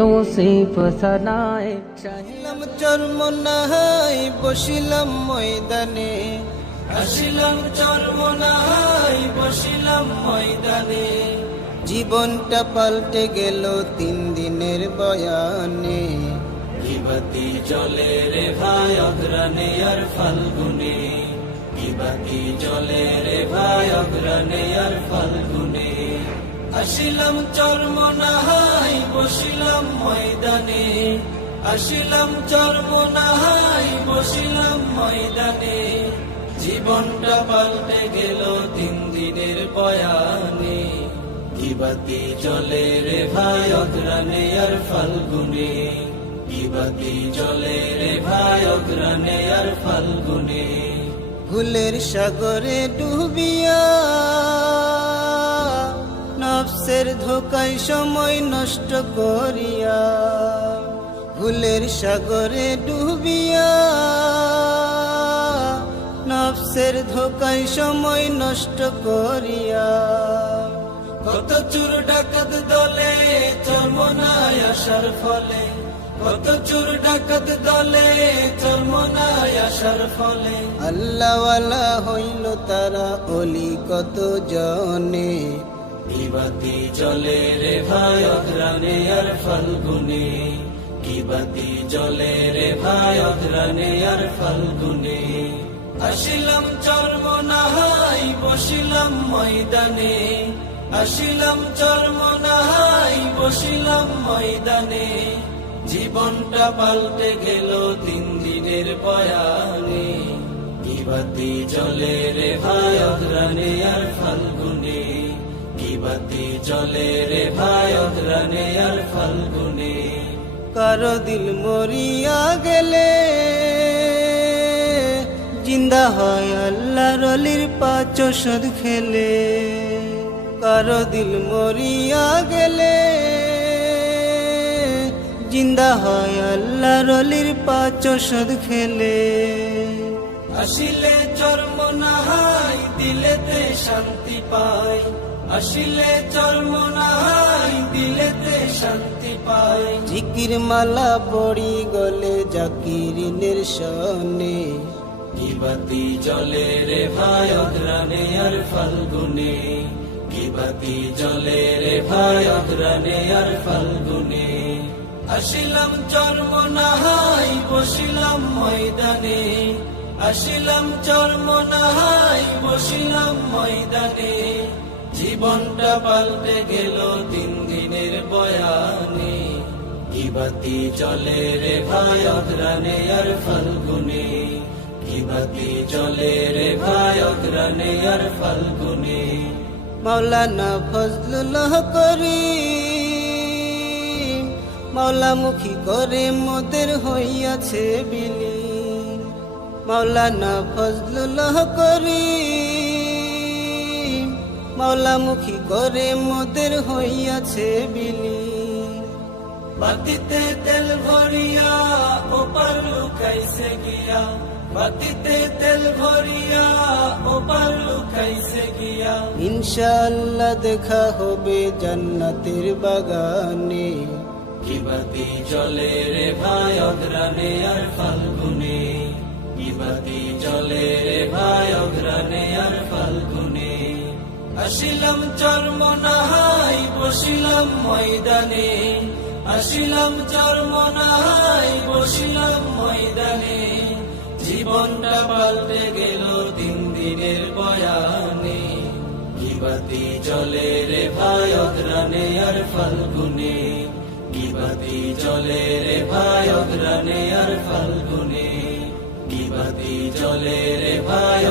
Tausif Sanae আসিলাম চরমনাই বসিলাম ময়দানে, আসিলাম চরমনাই বসিলাম ময়দানে। জীবনটা পাল্টে গেল 3 দিনের বয়ানে। কিবাতি জলে রে ভাই অগ্রানে আর ফাল্গুনে, কিবাতি জলে রে ভাই অগ্রানে আর ফাল্গুনে। আসিলাম চরমনাই বসিলাম ময়দানে, আসিলাম চরমনাই বসিলাম ময়দানে। জীবনটা পাল্টে গেল 3 দিনের বয়ানে। কিবাতি জলে রে ভাই অগ্রানে আর ফাল্গুনে, কিবাতি জলে রে ভাই অগ্রানে আর ফাল্গুনে। ভুলের সাগরে ডুবিয়া নফসের ধোকায় সময় নষ্ট করিয়া, ভুলের সাগরে ডুবিয়া নফসের ধোকায় সময় নষ্ট করিয়া। কত চোর ডাকাত দলে চরমনায় আসার ফলে, কত চোর ডাকাত দলে চরমনায় আসার ফলে। আল্লাহওয়ালা হইল তারা অলি কত জনে। কিবাতি জলে রে ভাই অগ্রানে আর ফাল্গুনে, কিবাতি জলে রে ভাই অগ্রানে আর ফাল্গুনে। আসিলাম চরমনাই বসিলাম ময়দানে, আসিলাম চরমনাই বসিলাম ময়দানে। জীবনটা পাল্টে গেল 3 দিনের বয়ানে। কিবাতি জলে রে ভাই অগ্রানে আর ফাল্গুনে, কিবাতি জলে রে ভাই অগ্রানে আর ফাল্গুনে। কারো দিল মরিয়া গেলে জিন্দা হয় আল্লাহর অলির 5 ওষুধ খেলে। কারো দিল মরিয়া গেলে জিন্দা হয় আল্লাহর অলির 5 ওষুধ খেলে। আসিলে চরমনাই দিলেতে শান্তি পাই, আসিলে চরমনাই দিলেতে শান্তি পাই। জিকির মালা পড়ি গলে জাকিরিনের সনে। কিবাতি জলে রে ভাই অগ্রানে আর ফাল্গুনে, কিবাতি জলে রে ভাই অগ্রানে আর ফাল্গুনে। আসিলাম চরমনাই বসিলাম ময়দানে, আসিলাম চরমনাই বসিলাম ময়দানে। জীবনটা পাল্টে গেল 3 দিনের বয়ানে। কিবাতি জলে রে ভাই অগ্রানে আর ফাল্গুনে, কিবাতি জলে রে ভাই অগ্রানে আর ফাল্গুনে। মাওলানা ফজলুল্লাহ করিম মাওলামুখী করে মোদের হইয়াছে বিলি। মাওলানা ফজলুল্লাহ করিম মাওলামুখী করে মোদের হইয়াছে বিলি। বাতিতে তেল ভরিয়া ওপার লুকাইছে গিয়া, বাতিতে তেল ভরিয়া ওপার লুকাইছে গিয়া। ইনশাআল্লাহ দেখা হবে জান্নাতের বাগানে। কিবাতি জলে রে ভাই অগ্রানে আর ফাল্গুনে, কিবাতি জলে রে ভাই অগ্রানে আর ফাল্গুনে। আসিলাম চরমনাই বসিলাম ময়দানে, আসিলাম চরমনাই বসিলাম ময়দানে। জীবনটা পাল্টে গেল 3 দিনের বয়ানে। কিবাতি জলে রে ভাই অগ্রানে আর ফাল্গুনে, কিবাতি জলে রে ভাই অগ্রানে আর ফাল্গুনে, কিবাতি জলে রে ভাই